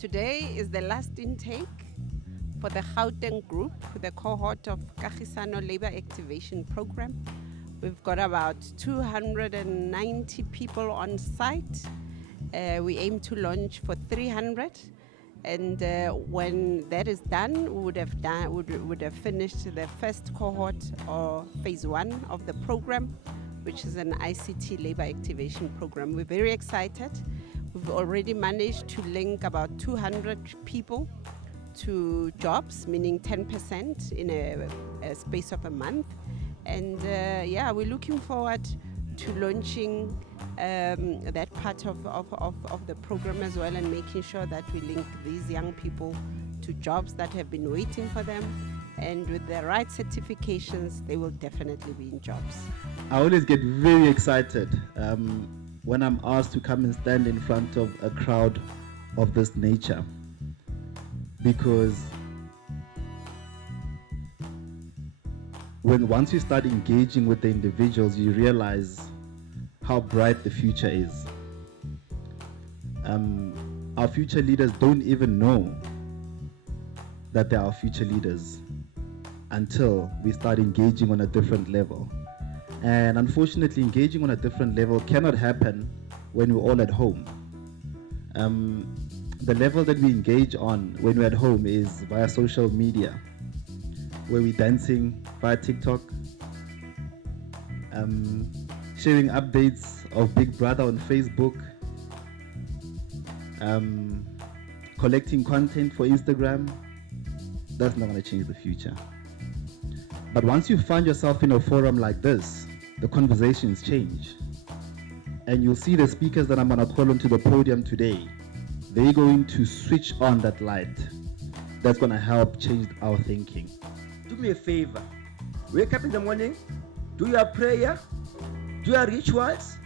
Today is the last intake for the Gauteng group, the cohort of Kagisano Labour Activation Program. We've got about 290 people on site. We aim to launch for 300. And when that is done, we would have finished the first cohort or phase 1 of the program, which is an ICT labor activation program. We're very excited. We've already managed to link about 200 people to jobs, meaning 10% in a space of a month. And we're looking forward to launching that part of the program as well, and making sure that we link these young people to jobs that have been waiting for them. And with the right certifications, they will definitely be in jobs. I always get very excited when I'm asked to come and stand in front of a crowd of this nature, because once you start engaging with the individuals, you realize how bright the future is. Our future leaders don't even know that they are our future leaders until we start engaging on a different level. And unfortunately, engaging on a different level cannot happen when we're all at home. The level that we engage on when we're at home is via social media, where we're dancing via TikTok, sharing updates of Big Brother on Facebook, collecting content for Instagram. That's not going to change the future. But once you find yourself in a forum like this, the conversations change. And you'll see the speakers that I'm going to call onto the podium today, they're going to switch on that light. That's going to help change our thinking. Do me a favor. Wake up in the morning, do your prayer, do your rituals,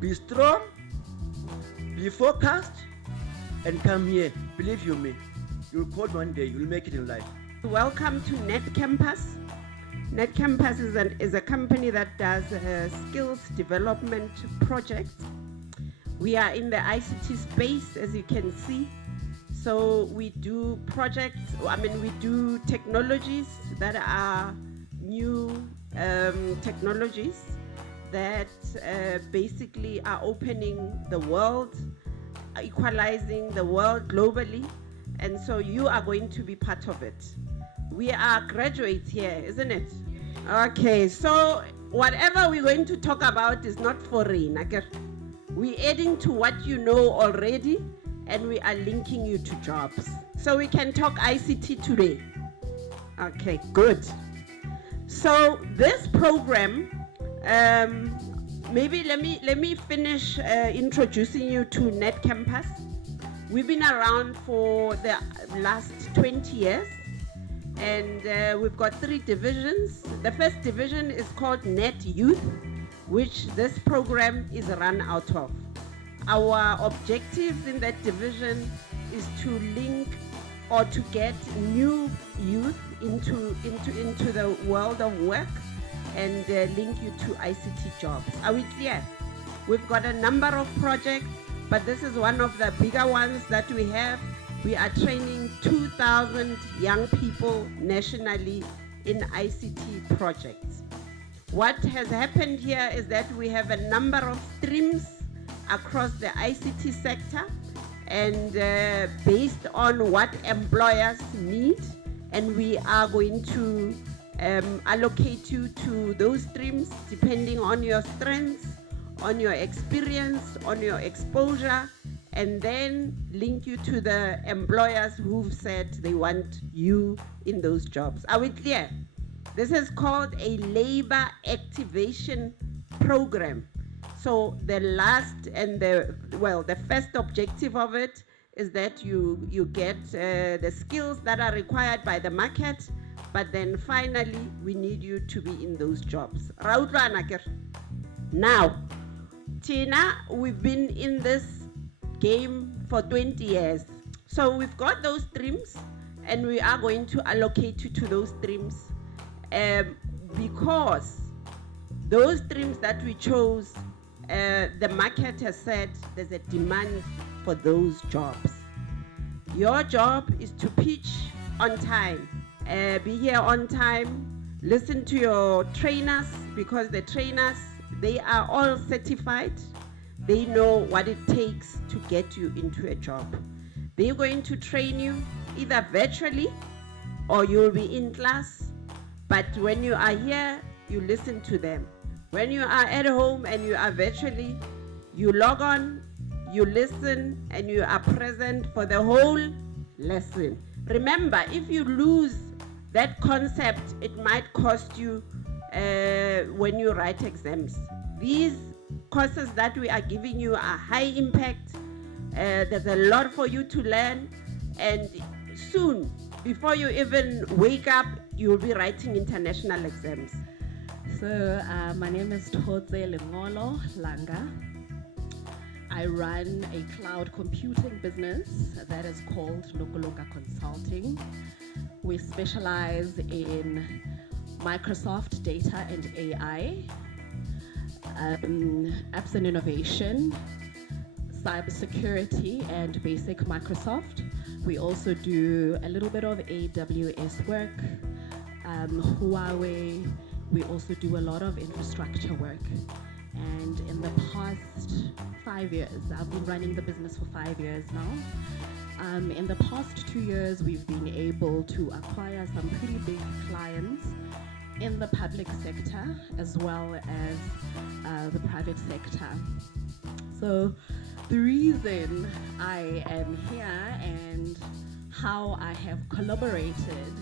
be strong, be focused, and come here. Believe you me, you'll call one day, you'll make it in life. Welcome to Netcampus. Netcampus is a company that does skills development projects. We are in the ICT space, as you can see. So we do projects, we do technologies that are new technologies that basically are opening the world, equalizing the world globally. And so you are going to be part of it. We are graduates here, isn't it? Okay, so whatever we're going to talk about is not foreign. We're adding to what you know already, and we are linking you to jobs. So we can talk ICT today. Okay, good. So this program, maybe let me finish introducing you to Netcampus. We've been around for the last 20 years, and we've got 3 divisions. The first division is called Net Youth, which this program is run out of. Our objectives in that division is to link or to get new youth into the world of work and link you to ICT jobs. Are we clear? We've got a number of projects, but this is one of the bigger ones that we have. We are training 2,000 young people nationally in ICT projects. What has happened here is that we have a number of streams across the ICT sector, and based on what employers need, and we are going to allocate you to those streams depending on your strengths, on your experience, on your exposure, and then link you to the employers who've said they want you in those jobs. Are we clear? This is called a labor activation program. So the first objective of it is that you get the skills that are required by the market, but then finally we need you to be in those jobs. Now, Tina, we've been in this game for 20 years. So we've got those streams, and we are going to allocate you to those streams because those streams that we chose, the market has said there's a demand for those jobs. Your job is to pitch on time, be here on time, listen to your trainers, because the trainers, they are all certified. They know what it takes to get you into a job. They're going to train you either virtually or you'll be in class, but when you are here, you listen to them. When you are at home and you are virtually, you log on, you listen, and you are present for the whole lesson. Remember, if you lose that concept, it might cost you when you write exams. These courses that we are giving you are high impact. There's a lot for you to learn, and soon, before you even wake up, you'll be writing international exams. So my name is Totse Lengolo Langa. I run a cloud computing business that is called Nokolonga Consulting. We specialize in Microsoft data and AI, apps and innovation, cybersecurity and basic Microsoft. We also do a little bit of AWS work, Huawei. We also do a lot of infrastructure work. And in the past 5 years, I've been running the business for 5 years now. In the past 2 years, we've been able to acquire some pretty big clients in the public sector as well as the private sector. So the reason I am here and how I have collaborated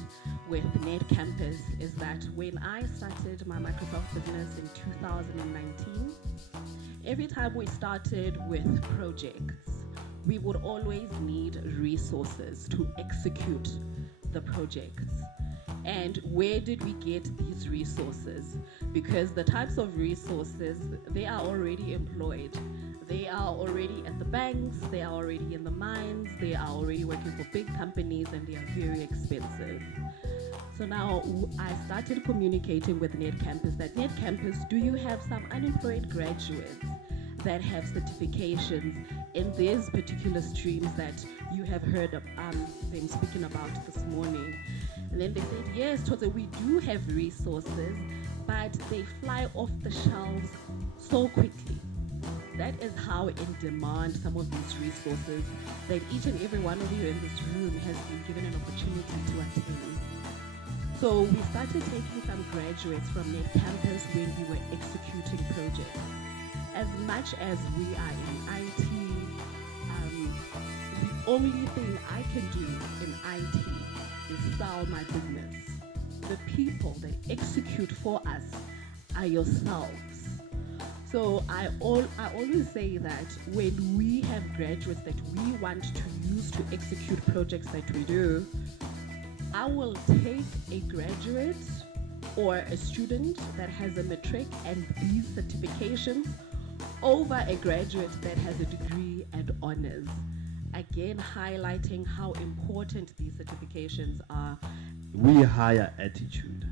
with Netcampus is that when I started my Microsoft business in 2019, every time we started with projects, we would always need resources to execute the projects. And where did we get these resources? Because the types of resources, they are already employed. They are already at the banks, they are already in the mines, they are already working for big companies, and they are very expensive. So now I started communicating with Netcampus that Netcampus, do you have some unemployed graduates that have certifications in these particular streams that you have heard of, them speaking about this morning? And then they said, yes, Totse, we do have resources, but they fly off the shelves so quickly. That is how in demand some of these resources that each and every one of you in this room has been given an opportunity to attend. So we started taking some graduates from Netcampus when we were executing projects. As much as we are in IT, the only thing I can do in IT is sell my business. The people that execute for us are yourselves. So I always say that when we have graduates that we want to use to execute projects that we do, I will take a graduate or a student that has a matric and these certifications over a graduate that has a degree and honors. Again, highlighting how important these certifications are. We hire attitude.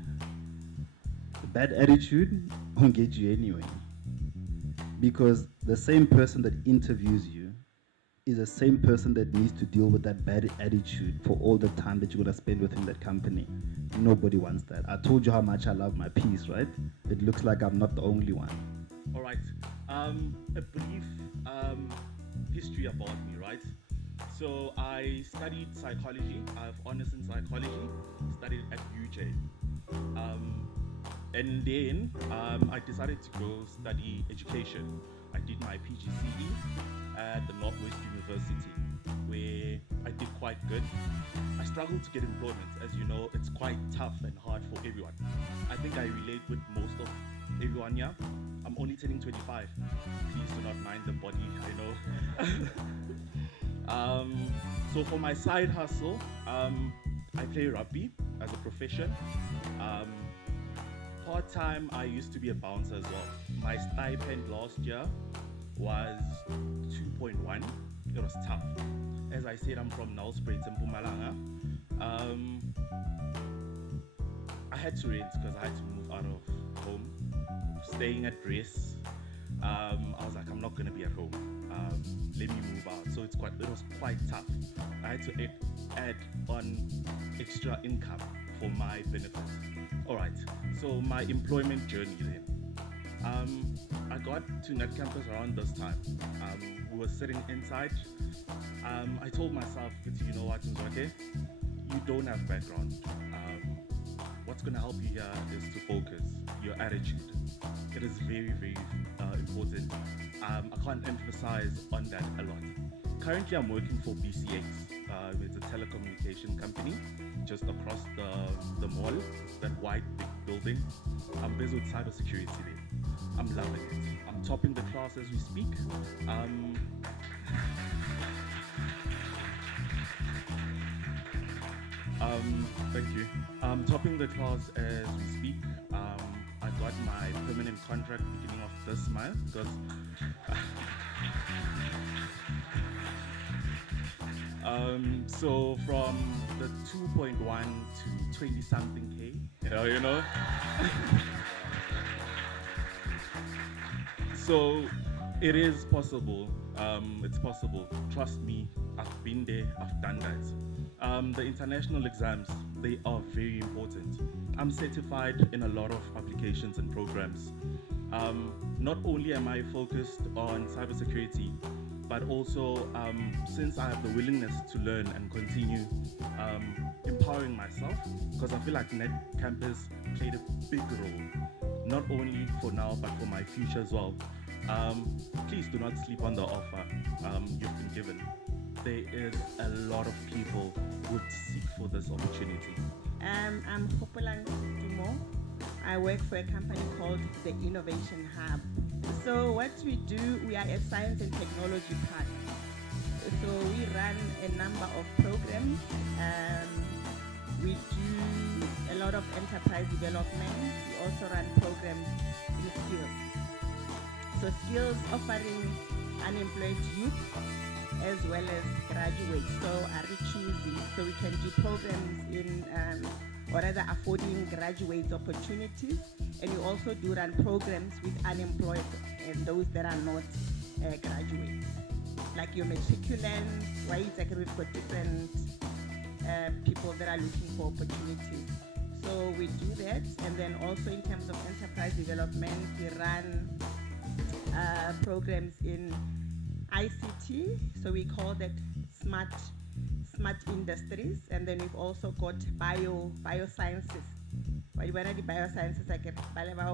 The bad attitude won't get you anywhere. Because the same person that interviews you is the same person that needs to deal with that bad attitude for all the time that you're going to spend within that company. Nobody wants that. I told you how much I love my peace, right? It looks like I'm not the only one. All right. A brief history about me, right? So I studied psychology. I have honors in psychology. Studied at UJ. And then I decided to go study education. I did my PGCE at the Northwest University, where I did quite good. I struggled to get employment. As you know, it's quite tough and hard for everyone. I think I relate with most of everyone here. I'm only turning 25. Please do not mind the body, I know. So for my side hustle, I play rugby as a profession. Part-time, I used to be a bouncer as well. My stipend last year was 2.1. It was tough. As I said, I'm from Nelspruit in Mpumalanga. I had to rent because I had to move out of home, staying at Grace. I was like, I'm not gonna be at home. Let me move out. So it was quite tough. I had to add on extra income for my benefit. All right. So my employment journey then. I got to Netcampus around this time. We were sitting inside. I told myself, you know what, okay, you don't have background. What's going to help you here is to focus, your attitude. It is very, very important. I can't emphasize on that a lot. Currently, I'm working for BCX. It's a telecommunication company just across the mall, that white big building. I'm busy with cybersecurity there. I'm loving it. I'm topping the class as we speak. Thank you. I'm topping the class as we speak. I got my permanent contract beginning of this month because so from the 2.1 to 20 something K, you know. So it is possible. It's possible. Trust me, I've been there, I've done that. The international exams, they are very important. I'm certified in a lot of applications and programs. Not only am I focused on cybersecurity, but also since I have the willingness to learn and continue empowering myself, because I feel like Netcampus played a big role, not only for now, but for my future as well. Please do not sleep on the offer you've been given. There is a lot of people who would seek for this opportunity. I'm Hopolang Dumo. I work for a company called the Innovation Hub. So what we do, we are a science and technology park. So we run a number of programs. We do a lot of enterprise development. We also run programs in skills. So skills offering unemployed youth as well as graduates. So are we choosing? So we can do programs in or rather affording graduates opportunities, and we also do run programs with unemployed and those that are not graduates, like your matriculants. Why exactly we've got different people that are looking for opportunities. So we do that, and then also in terms of enterprise development, we run programs in ICT, so we call that smart industries, and then we've also got biosciences. When I do biosciences, I get developer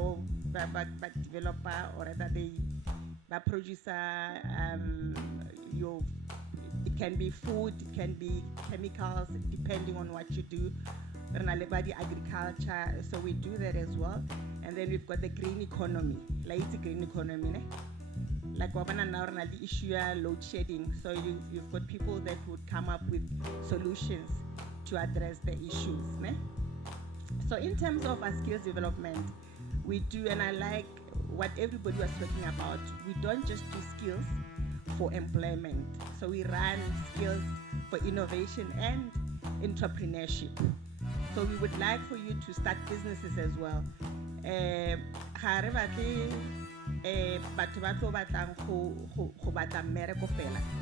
or rather they producer. It can be food, it can be chemicals, depending on what you do. Agriculture, so we do that as well. And then we've got the green economy, like it's a green economy. Like the issue load shedding, so you've got people that would come up with solutions to address the issues. So in terms of our skills development, we do, and I like what everybody was talking about, we don't just do skills for employment. So we run skills for innovation and entrepreneurship. So we would like for you to start businesses as well. So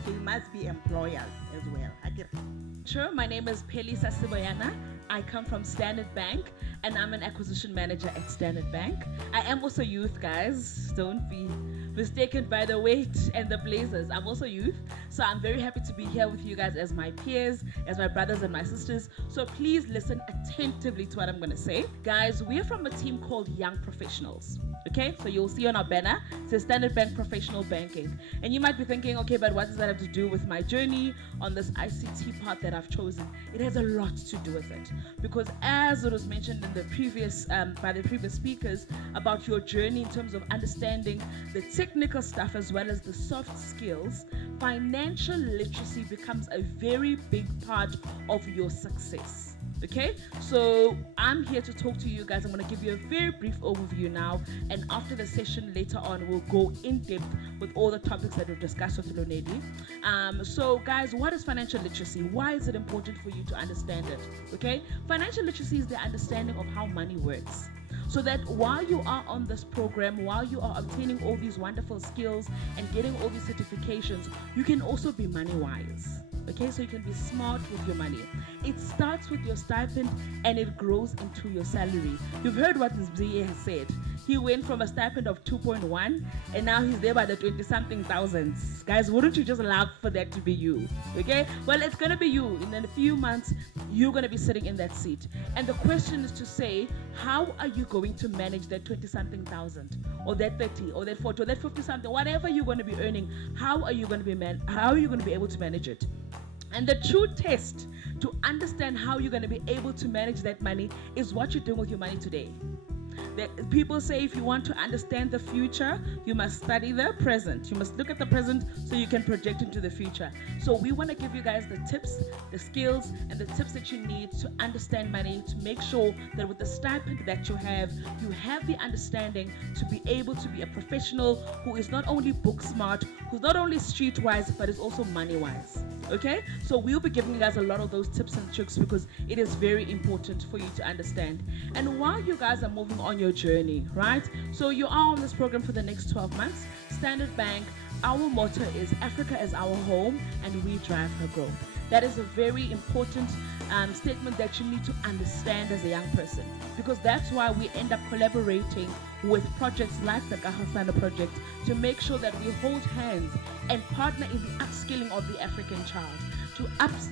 you must be employers as well. Sure, my name is Pelisa Siboyana. I come from Standard Bank and I'm an acquisition manager at Standard Bank. I am also youth, guys. Don't be mistaken by the weight and the blazers. I'm also youth, so I'm very happy to be here with you guys as my peers, as my brothers and my sisters. So please listen attentively to what I'm going to say. Guys, we're from a team called Young Professionals. Okay, so you'll see on our banner, it says Standard Bank Professional Banking. And you might be thinking, okay, but what does that have to do with my journey on this ICT path that I've chosen? It has a lot to do with it. Because as it was mentioned in the previous, by the previous speakers, about your journey in terms of understanding the technical stuff as well as the soft skills, financial literacy becomes a very big part of your success. Okay, so I'm here to talk to you guys. I'm going to give you a very brief overview now, and after the session later on, we'll go in depth with all the topics that we've discussed with Lonedi. So guys, what is financial literacy? Why is it important for you to understand it? Okay, financial literacy is the understanding of how money works. so that while you are on this program, while you are obtaining all these wonderful skills and getting all these certifications, you can also be money wise. Okay, so you can be smart with your money. It starts with your stipend and it grows into your salary. You've heard what Mzee has said. He went from a stipend of 2.1 and now he's there by the 20-something thousands. Guys, wouldn't you just love for that to be you? Okay, well, it's gonna be you. In a few months, you're gonna be sitting in that seat. And the question is to say, how are you going to manage that 20-something thousand, or that 30, or that 40, or that 50-something, whatever you're going to be earning? How are you going to be able to manage it? And the true test to understand how you're going to be able to manage that money is what you're doing with your money today. People say if you want to understand the future, you must study the present. You must look at the present so you can project into the future. So we want to give you guys the tips, the skills, and the tips that you need to understand money, to make sure that with the stipend that you have the understanding to be able to be a professional who is not only book smart, who's not only streetwise, but is also money wise. Okay, so we'll be giving you guys a lot of those tips and tricks because it is very important for you to understand. And while you guys are moving on your journey, right? So you are on this program for the next 12 months. Standard Bank, our motto is Africa is our home and we drive her growth. That is a very important statement that you need to understand as a young person, because that's why we end up collaborating with projects like the Kagisano project to make sure that we hold hands and partner in the upskilling of the African child,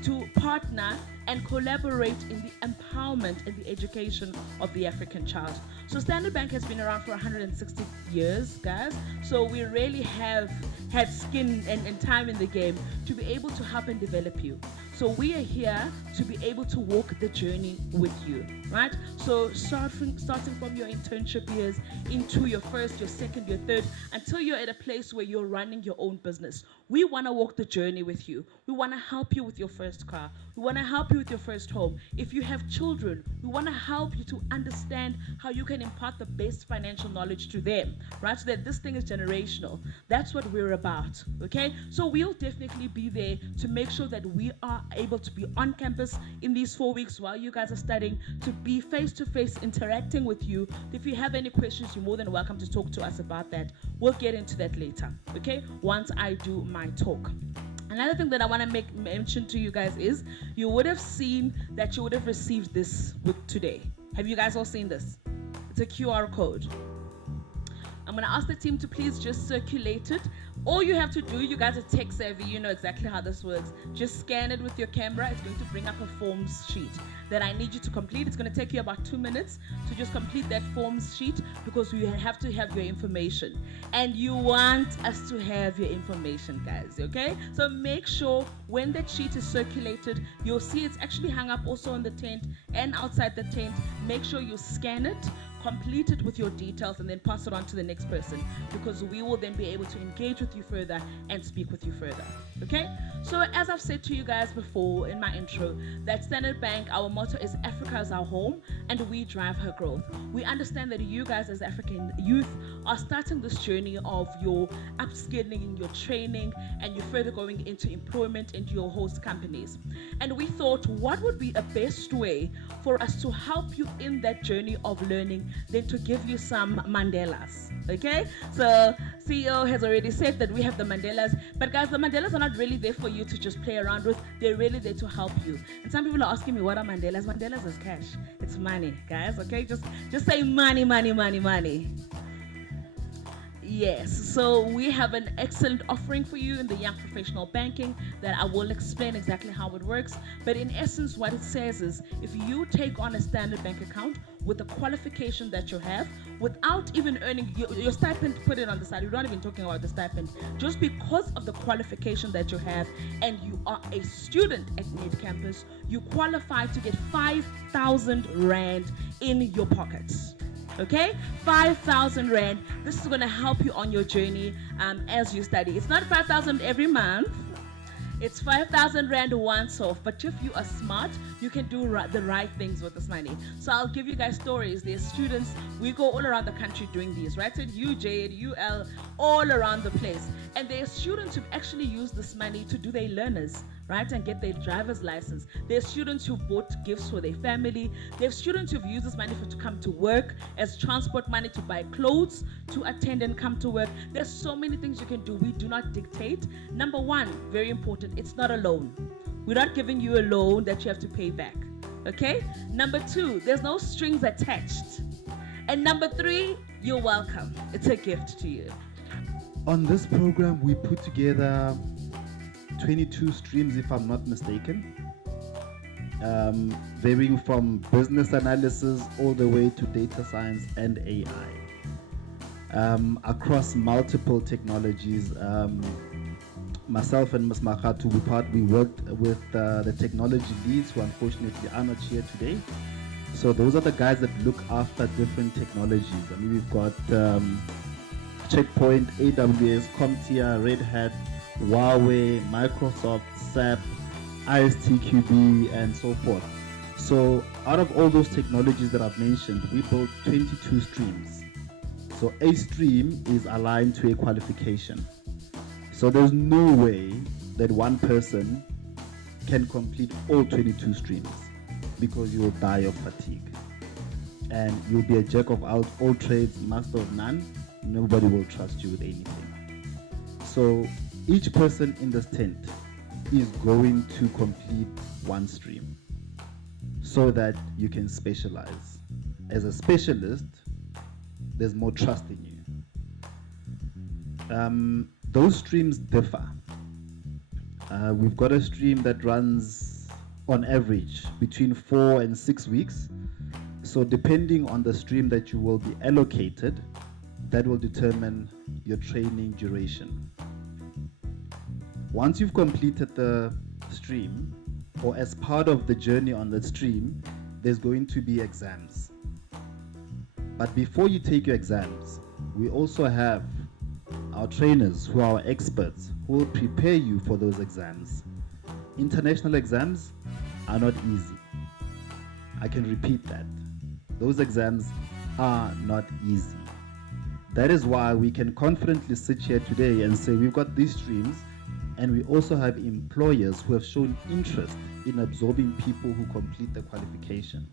to partner and collaborate in the empowerment and the education of the African child. So Standard Bank has been around for 160 years, guys. So we really have had skin and time in the game to be able to help and develop you. So we are here to be able to walk the journey with you, right? So starting from your internship years into your first, your second, your third, until you're at a place where you're running your own business. We want to walk the journey with you. We want to help you with your first car. We want to help you with your first home. If you have children, we want to help you to understand how you can impart the best financial knowledge to them, right? So that this thing is generational. That's what we're about, okay? So we'll definitely be there to make sure that we are able to be on campus in these 4 weeks while you guys are studying, to be face-to-face interacting with you. If you have any questions, you're more than welcome to talk to us about that. We'll get into that later, okay? Once I do my talk. Another thing that I want to mention to you guys is you would have seen that you would have received this today. Have you guys all seen this? It's a QR code. I'm going to ask the team to please just circulate it. All you have to do, you guys are tech savvy, you know exactly how this works. Just scan it with your camera. It's going to bring up a forms sheet that I need you to complete. It's going to take you about 2 minutes to just complete that forms sheet because we have to have your information. And you want us to have your information, guys, okay? So make sure when that sheet is circulated, you'll see it's actually hung up also on the tent and outside the tent. Make sure you scan it, complete it with your details, and then pass it on to the next person, because we will then be able to engage with you further and speak with you further, okay? So as I've said to you guys before in my intro, that Standard Bank, our motto is Africa is our home and we drive her growth. We understand that you guys as African youth are starting this journey of your upskilling, your training, and you're further going into employment into your host companies. And we thought, what would be a best way for us to help you in that journey of learning than to give you some Mandelas, okay? So CEO has already said that we have the Mandelas, but guys, the Mandelas are not really there for you to just play around with. They're really there to help you. And some people are asking me, what are Mandelas? Mandelas is cash. It's money, guys, okay? Just say money, money, money, money. Yes, so we have an excellent offering for you in the Young Professional Banking that I will explain exactly how it works. But in essence, what it says is if you take on a Standard Bank account with the qualification that you have, without even earning your stipend, put it on the side. We're not even talking about the stipend. Just because of the qualification that you have and you are a student at Netcampus, you qualify to get 5,000 Rand in your pockets. Okay, 5,000 Rand. This is going to help you on your journey as you study. It's not 5,000 every month. It's 5,000 Rand once off. But if you are smart, you can do the right things with this money. So I'll give you guys stories. There's students, we go all around the country doing these, right? At UJ, at UL, all around the place. And there are students who've actually used this money to do their learners, right, and get their driver's license. There's students who bought gifts for their family. There's students who've used this money to come to work as transport money to buy clothes, to attend and come to work. There's so many things you can do. We do not dictate. Number one, very important, it's not a loan. We're not giving you a loan that you have to pay back. Okay? Number two, there's no strings attached. And number three, you're welcome. It's a gift to you. On this program, we put together 22 streams, if I'm not mistaken, varying from business analysis all the way to data science and AI, across multiple technologies. Myself and Ms. Makatu, we worked with the technology leads who unfortunately are not here today. So those are the guys that look after different technologies. I mean, we've got Checkpoint, AWS, CompTIA, Red Hat, Huawei, Microsoft, SAP, ISTQB, and so forth. So out of all those technologies that I've mentioned, we built 22 streams. So a stream is aligned to a qualification. So there's no way that one person can complete all 22 streams, because you will die of fatigue. And you'll be a jack of all trades, master of none. Nobody will trust you with anything. So each person in this tent is going to complete one stream so that you can specialize. As a specialist, there's more trust in you. Those streams differ. We've got a stream that runs on average between 4 and 6 weeks. So depending on the stream that you will be allocated, that will determine your training duration. Once you've completed the stream, or as part of the journey on the stream, there's going to be exams. But before you take your exams, we also have our trainers who are our experts who will prepare you for those exams. International exams are not easy. I can repeat that. Those exams are not easy. That is why we can confidently sit here today and say we've got these streams, and we also have employers who have shown interest in absorbing people who complete the qualification.